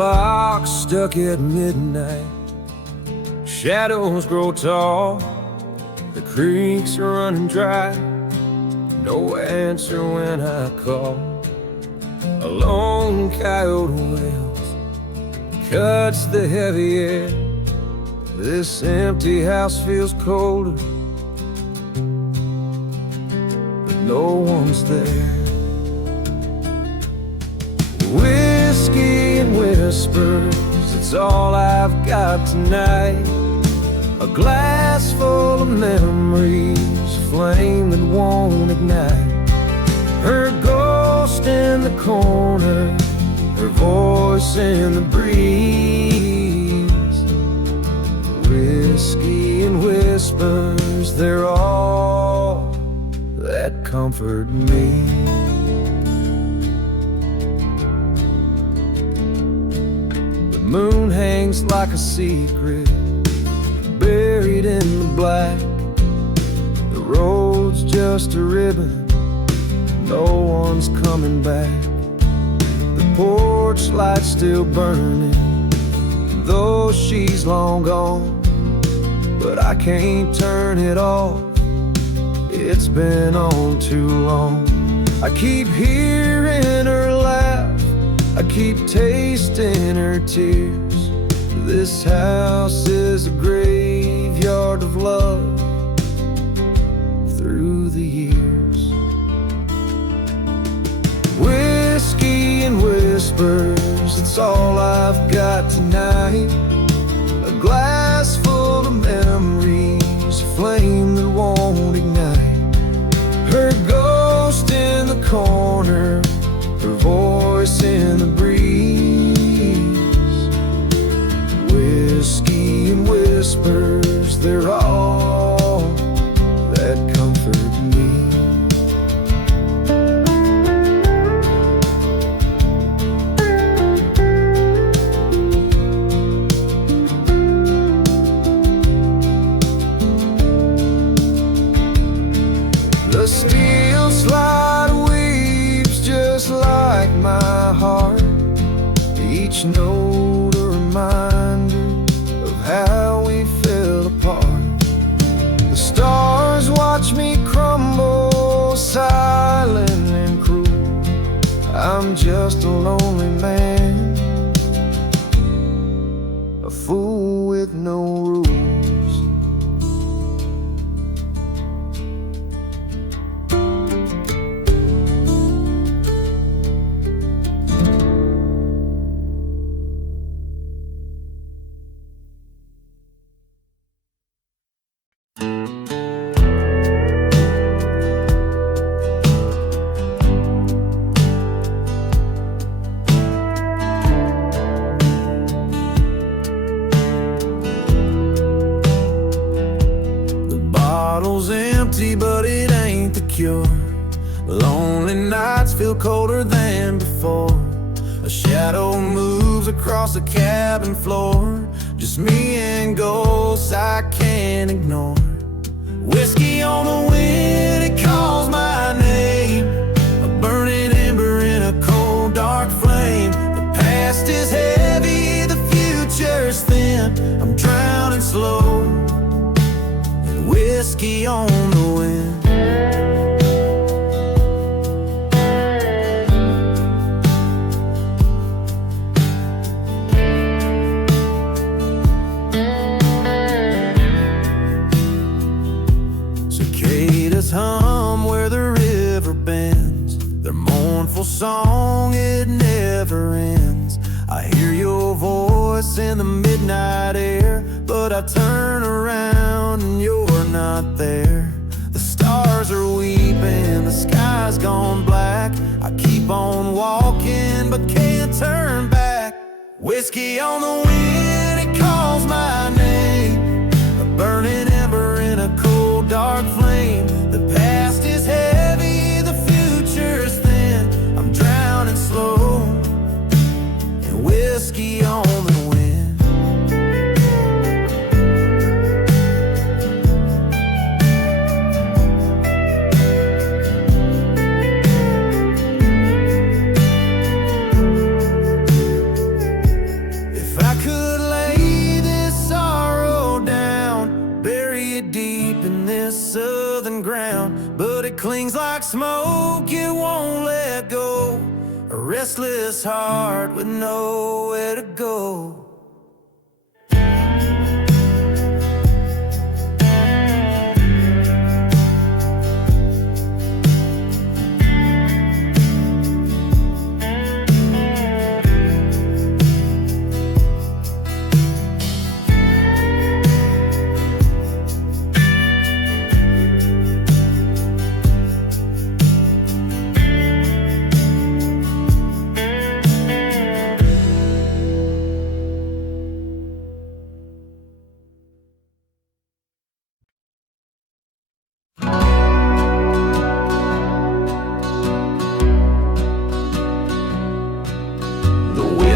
clock stuck at midnight. Shadows grow tall, the creeks are running dry. No answer when I call. A lone coyote wails, cuts the heavy air. This empty house feels colder, but no one's there. Whiskey and whispers, it's all I've got tonight. A glass full of memories, a flame that won't ignite. Her ghost in the corner, her voice in the breeze. Whiskey and whispers, they're all that comfort me. The moon hangs like a secret, buried in the black. The road's just a ribbon, no one's coming back. The porch light's still burning, though she's long gone. But I can't turn it off, it's been on too long. I keep hearing her laugh, I keep tasting her tears. This house is a graveyard of love through the years. Whiskey and whispers, it's all I've got tonight. A glass full of memories, a flame that won't ignite. Her ghost in the corner, her voice in the breeze. Whiskey and whispers, they're all that comfort me. The steel slide weeps just like my heart, each note a reminder of how we fell apart. The stars watch me crumble, silent and cruel. I'm just a lonely man, a fool with no rules. Bottle's empty, but it ain't the cure. Lonely nights feel colder than before. A shadow moves across the cabin floor. Just me and ghosts I can't ignore. Whiskey on the wind, it calls my name. A burning ember in a cold, dark flame. The past is heavy, the future's thin. I'm drowning slow, whiskey on the wind. Cicadas hum where the river bends, their mournful song, it never ends. I hear your voice in the midnight air, but I turn around and you're not there. The stars are weeping, the sky's gone black. I keep on walking but can't turn back. Whiskey on the wind, it calls my name. A burning ember in a cold, dark flame. The past is heavy, the future's thin. I'm drowning slow in whiskey on the wind. southern ground, but it clings like smoke, it won't let go. A restless heart with nowhere to go.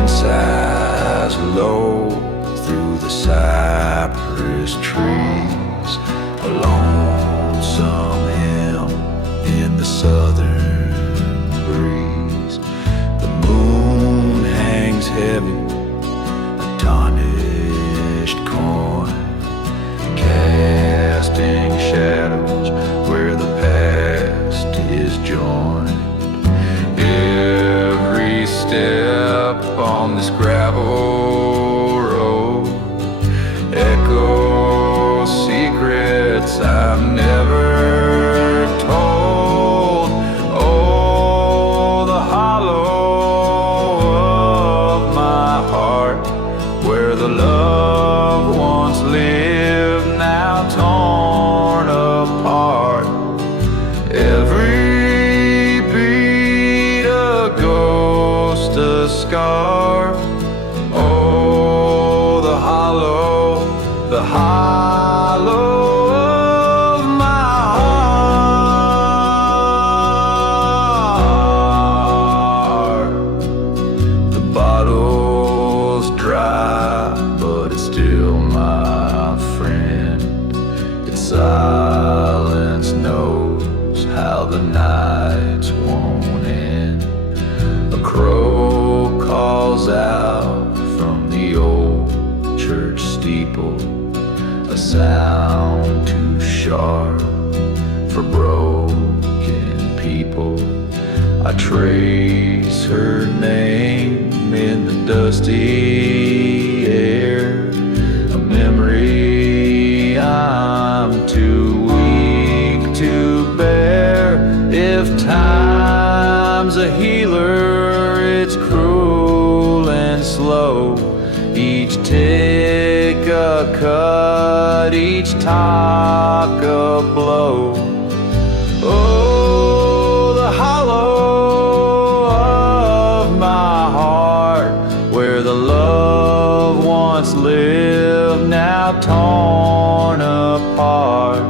Sighs low through the cypress trees, a lonesome hymn in the southern breeze. The moon hangs heavy, a tarnished coin, casting shadows where the past is joined. Every step on this gravel road echoes secrets I've never told. Oh, the hollow of my heart, where the love once lived, now torn apart. Every beat a ghost, a scar. Oh, the hollow of my heart. The bottle's dry, but it's still my friend. Its silence knows how the nights won't end. A crow calls out from the old church steeple, a sound too sharp for broken people. I trace her name in the dusty air, a memory I'm too weak to bear. If time's a healer, it's cruel and slow. Each tick a cut, each talk a blow. Oh, the hollow of my heart, where the love once lived, now torn apart.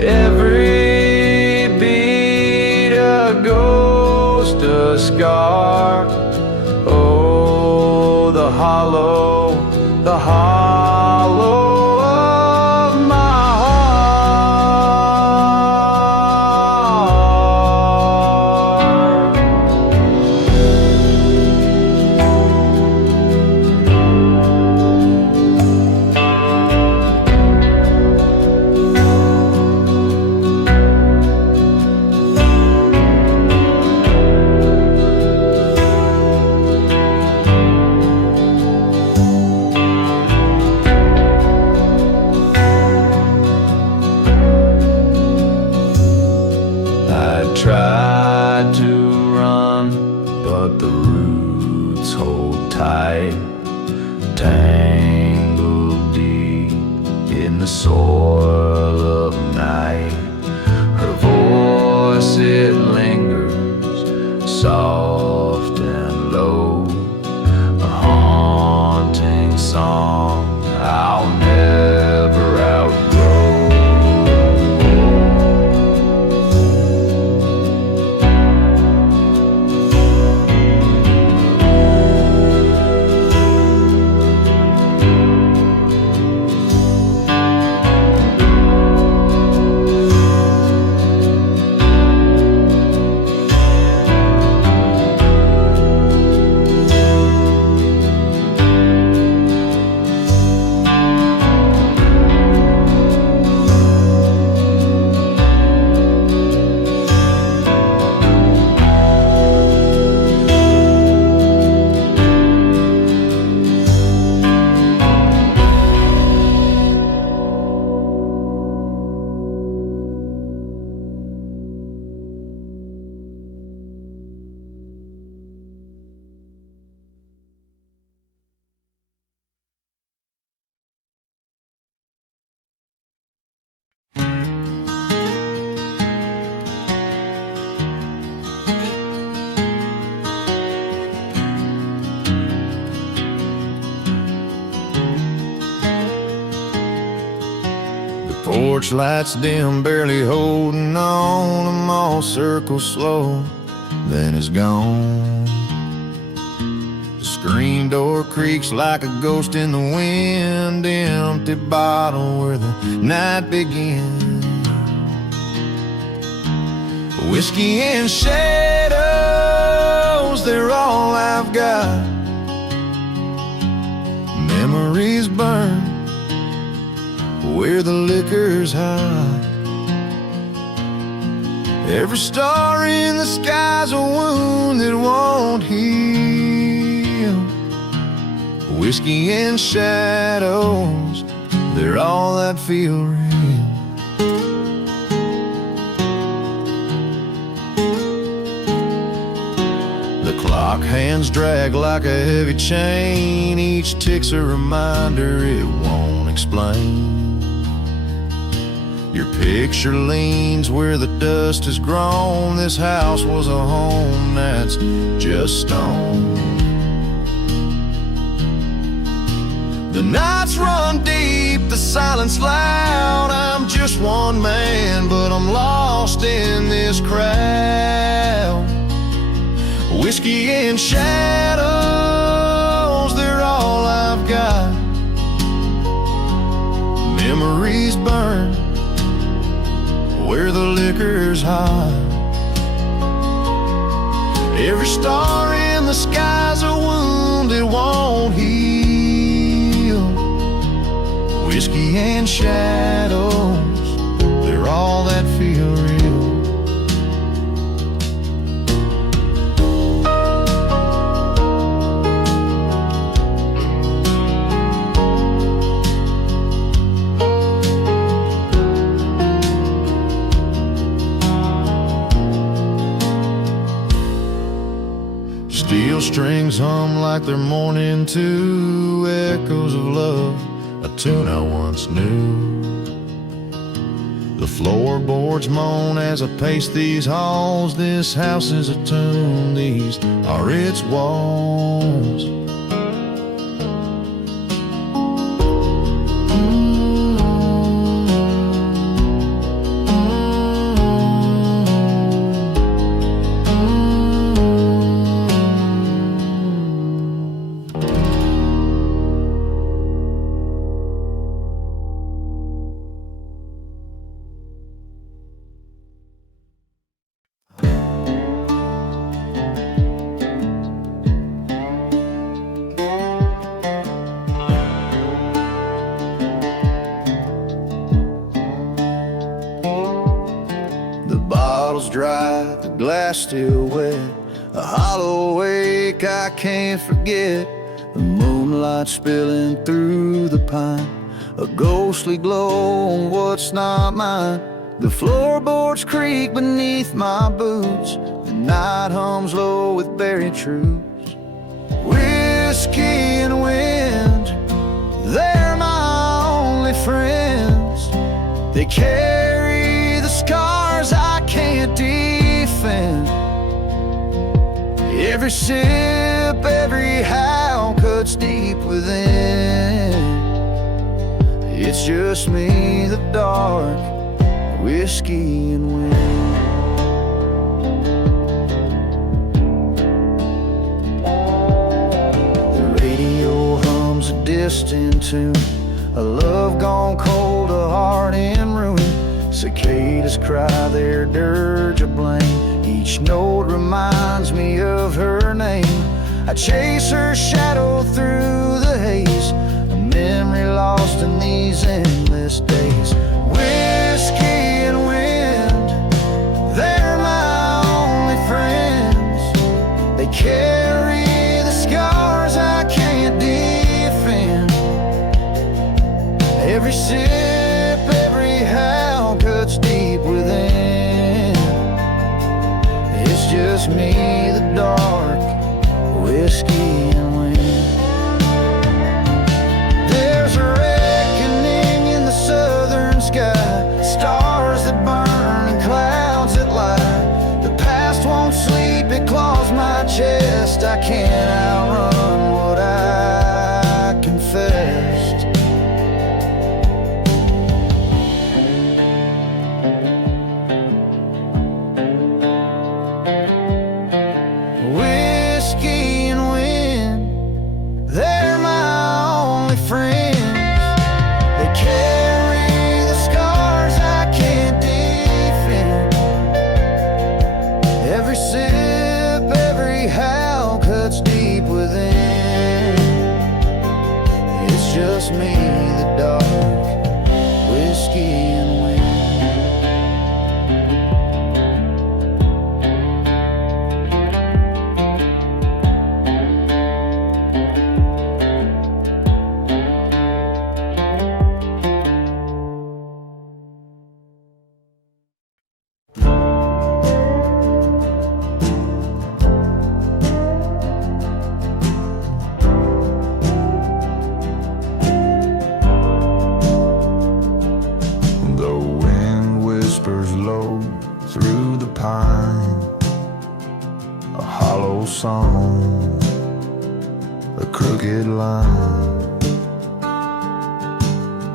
Every beat a ghost, a scar. Oh, the hollow of my heart. Tried to run, but the roots hold tight, tangled deep in the soil of night. Her voice, it lingers, soft and low, a haunting song I'll never outgrow. porch lights dim, barely holding on. The mall circles slow, then it's gone. The screen door creaks like a ghost in the wind. Empty bottle where the night begins. Whiskey and shadows, they're all I've got. Memories burn where the liquor's hot. Every star in the sky's a wound that won't heal. Whiskey and shadows, they're all that feel real. The clock hands drag like a heavy chain. Each tick's a reminder it won't explain. Your picture leans where the dust has grown. This house was a home that's just stone. The nights run deep, the silence loud. I'm just one man, but I'm lost in this crowd. Whiskey and shadows, they're all I've got. Memories burn where the liquor's hot. Every star in the sky's a wound it won't heal. Whiskey and shadows, they're all that feel real. Steel strings hum like they're mourning too. Echoes of love, a tune I once knew. The floorboards moan as I pace these halls. This house is a tune, these are its walls. Dry, the glass still wet, a hollow ache I can't forget. The moonlight spilling through the pine, a ghostly glow on what's not mine. The floorboards creak beneath my boots, the night hums low with buried truths. Whiskey and wind, they're my only friends. They carry the scars I can't defend. Every sip, every howl cuts deep within. It's just me, the dark, whiskey and wind. The radio hums a distant tune, a love gone cold, a heart in ruin. Cicadas cry their dirge of blame. Each note reminds me of her name. I chase her shadow through the haze, a memory lost in these endless days. Whiskey and wind, they're my only friends. They carry the scars I can't defend. Every sip, every howl cuts deep within. It's just me, the dark, whiskey and wind. There's a reckoning in the southern sky, stars that burn and clouds that lie. The past won't sleep, it claws my chest. I can't outrun what I confessed. only friends. They carry the scars I can't defend. Every sip, every howl cuts deep within. It's just me, the dark, whiskey and wind. Low through the pine, a hollow song, a crooked line.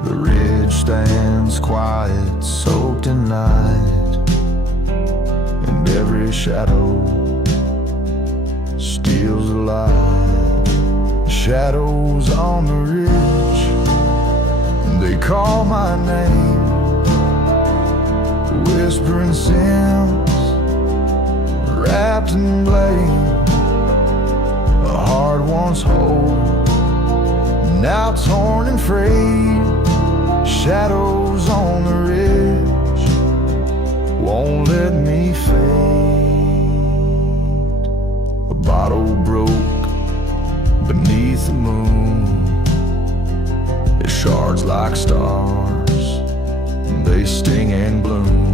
The ridge stands quiet, soaked in night, and every shadow steals a light. Shadows on the ridge, they call my name, whispering sins wrapped in blame. A heart once whole, now torn and frayed. Shadows on the ridge won't let me fade. A bottle broke beneath the moon, its shards like stars, they sting and bloom.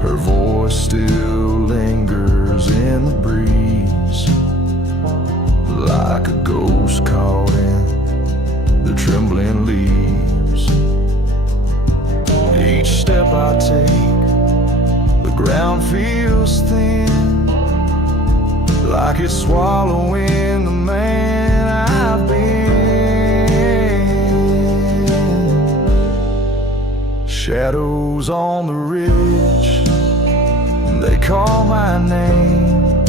Her voice still lingers in the breeze, like a ghost caught in the trembling leaves. Each step I take, the ground feels thin, like it's swallowing the man I've been. Shadows on the ridge, they call my name,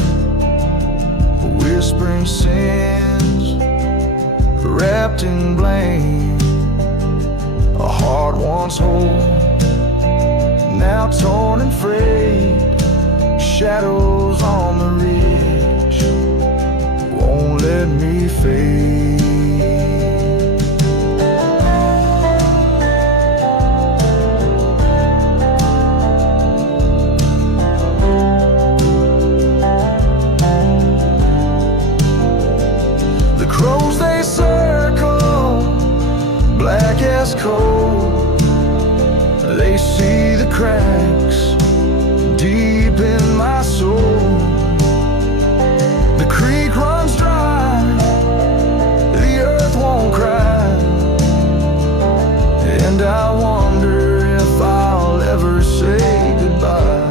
whispering sins wrapped in blame. A heart once whole, now torn and frayed. Shadows on the ridge won't let me fade. Crows they circle, black as coal. They see the cracks deep in my soul. The creek runs dry, the earth won't cry, and I wonder if I'll ever say goodbye.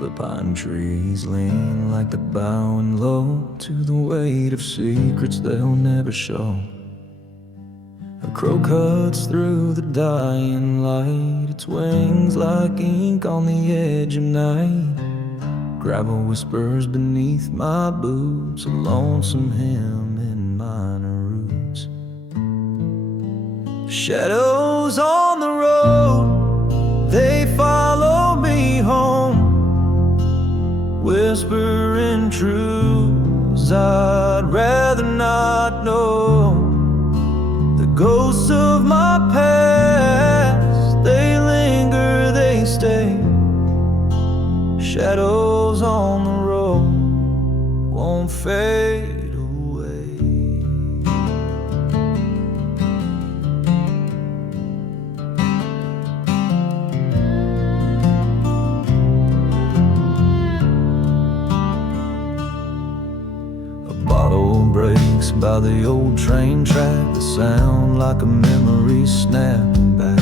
The pine trees lean like they're bowing low to the weight of secrets they'll never show. A crow cuts through the dying light, its wings like ink on the edge of night. Gravel whispers beneath my boots, a lonesome hymn in minor roots. Shadows on the road, they follow me home, whispering truths I'd rather not know. The ghosts of my past, they linger, they stay. Shadows on the road won't won't fade away. A bottle breaks by the old train track, the sound like a memory snapping back.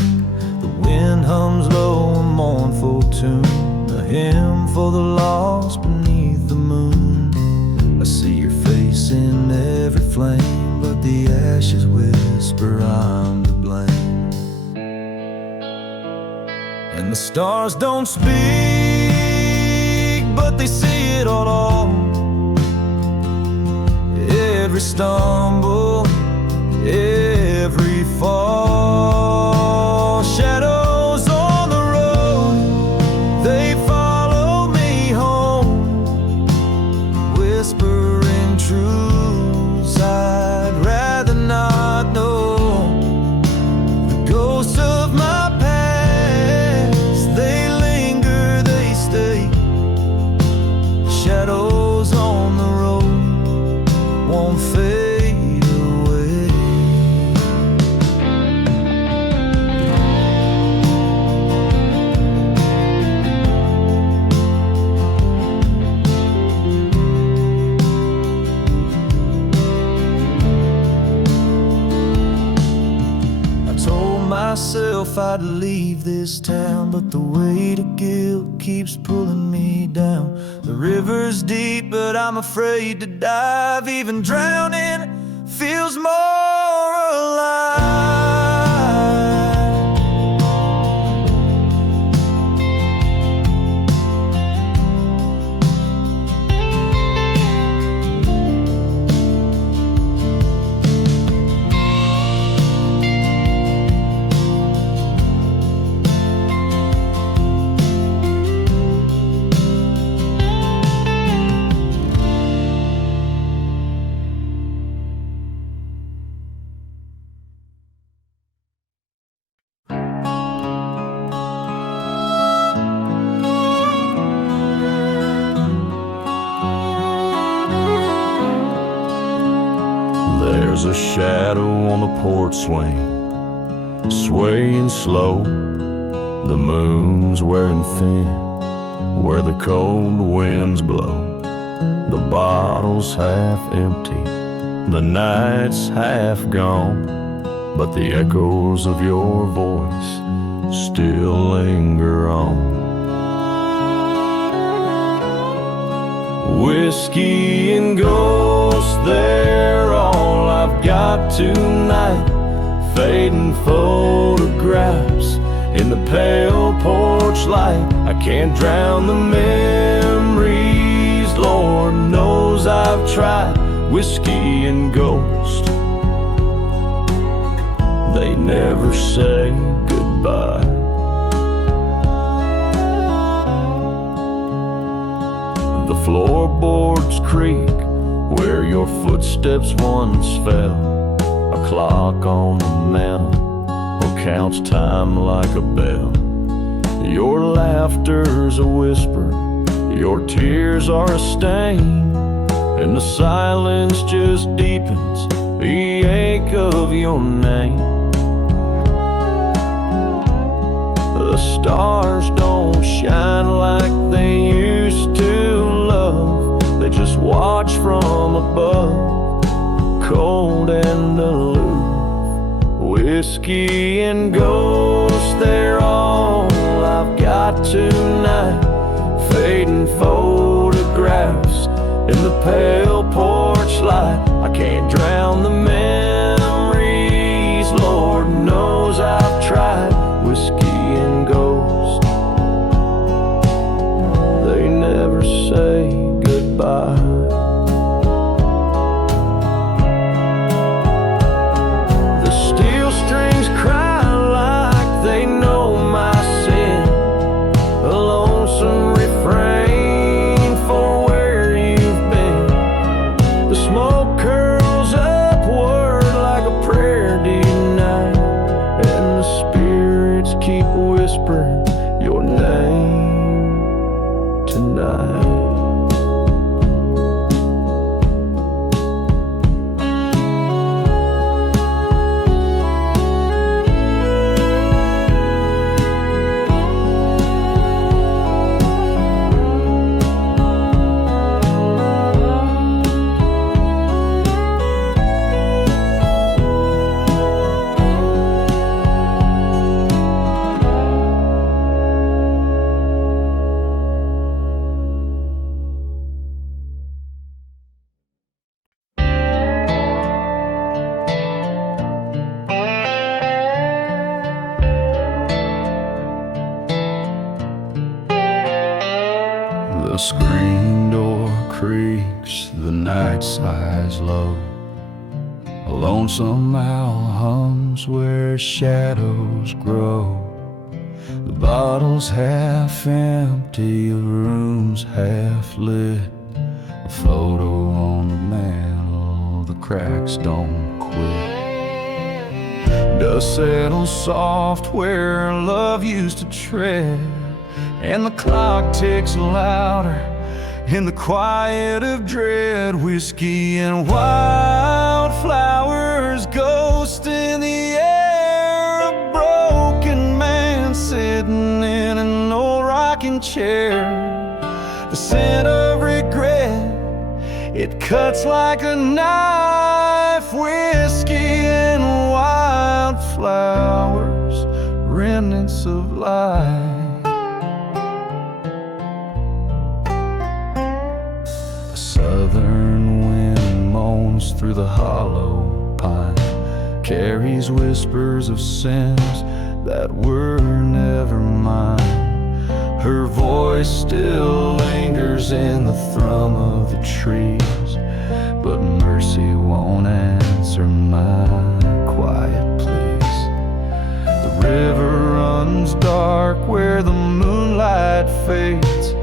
The wind hums low, a mournful tune, a hymn for the lost beneath the moon. I see your face in every flame, but the ashes whisper I'm to blame. And the stars don't speak, but they see it all. Every stumble, every fall, shadows on the road, they follow me home, whispering truths I'd rather not know. The ghosts of my past, they linger, they stay, shadows on the road won't fade away. I told myself I'd leave this town, but the weight of guilt keeps pulling me down. The river's deep, but I'm afraid to dive. Even drowning feels more alive. There's a shadow on the porch swing, swaying slow. The moon's wearing thin where the cold winds blow. The bottle's half empty, the night's half gone, but the echoes of your voice still linger on. Whiskey and ghosts, they're all I've got tonight. Fading photographs in the pale porch light. I can't drown the memories, Lord knows I've tried. Whiskey and ghosts, they never say goodbye. The floorboards creak where your footsteps once fell. A clock on the mantel counts time like a bell. Your laughter's a whisper, your tears are a stain, and the silence just deepens the ache of your name. The stars don't shine like they used to, love. They just watch from above, cold and aloof. Whiskey and ghosts, they're all I've got tonight. Fading photographs in the pale porch light. I can't drown the memories, Lord knows I've tried. Whiskey and ghosts, they never say goodbye. The steel strings cry like they know my sin, a lonesome refrain for where you've been. The smoke curls upward like a prayer denied, and the spirits keep whispering your name tonight. skies low. A lonesome owl hums where shadows grow. The bottle's half empty, the room's half lit. A photo on the mantel, the cracks don't quit. Dust settles soft where love used to tread, and the clock ticks louder in the quiet of dread. Whiskey and wildflowers, ghost in the air. A broken man sitting in an old rocking chair. The scent of regret, it cuts like a knife. Whiskey and wildflowers, remnants of life. Southern wind moans through the hollow pine, carries whispers of sins that were never mine. Her voice still lingers in the thrum of the trees, but mercy won't answer my quiet pleas. The river runs dark where the moonlight fades,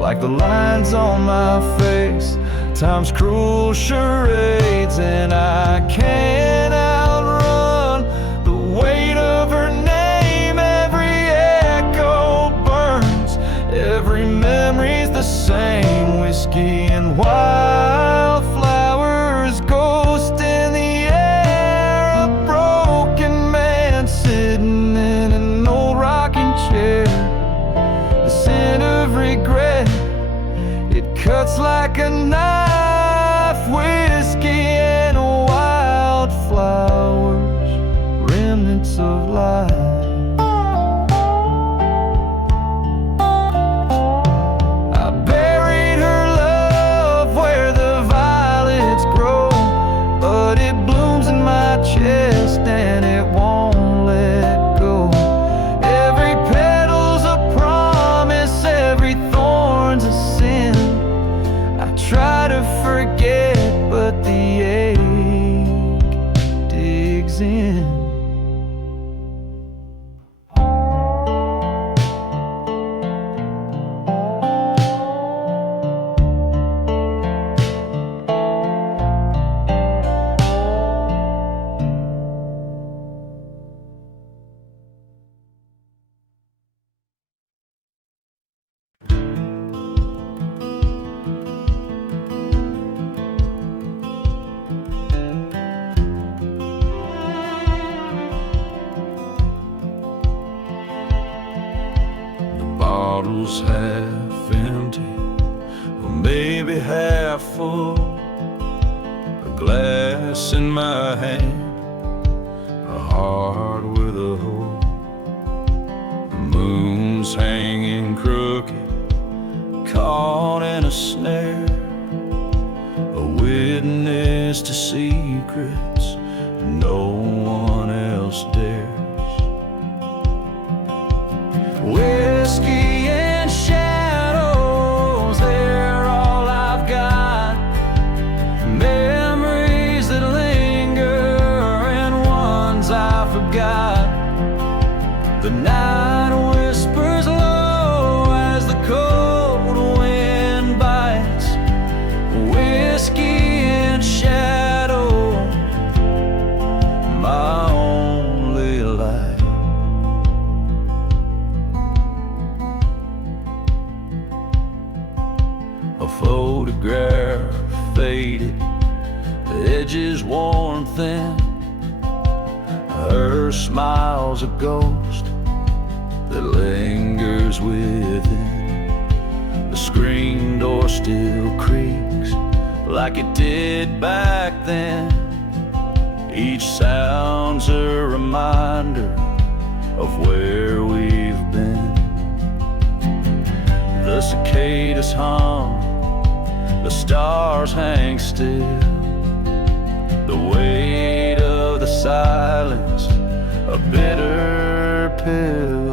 like the lines on my face, time's cruel charades. And I can't outrun the weight of her name. Every echo burns, every memory's the same. Whiskey and wildflowers, ghost in the air. A broken man sitting in an old rocking chair. The scent of regret, it cuts like a knife. Whiskey and wildflowers, remnants of life. I buried her love where the violets grow, but it blooms in my chest and it won't let go. Every petal's a promise, every thorn's a sin. I try to forget, but the ache digs in. Bottle's half empty, or maybe half full. A glass in my hand, a heart with a hole. The moon's hanging crooked, caught in a snare. A witness to secrets no one else dares. Whiskey and shadows, they're all I've got. Memories that linger and ones I forgot. The night whispers low as the cold wind bites. Whiskey and shadow, my only light. A photograph faded, the edges worn thin. Her smile's a ghost that lingers within. The screen door still creaks like it did back then. Each sound's a reminder of where we've been. The cicadas hum, the stars hang still. The weight of the silence, a bitter pill.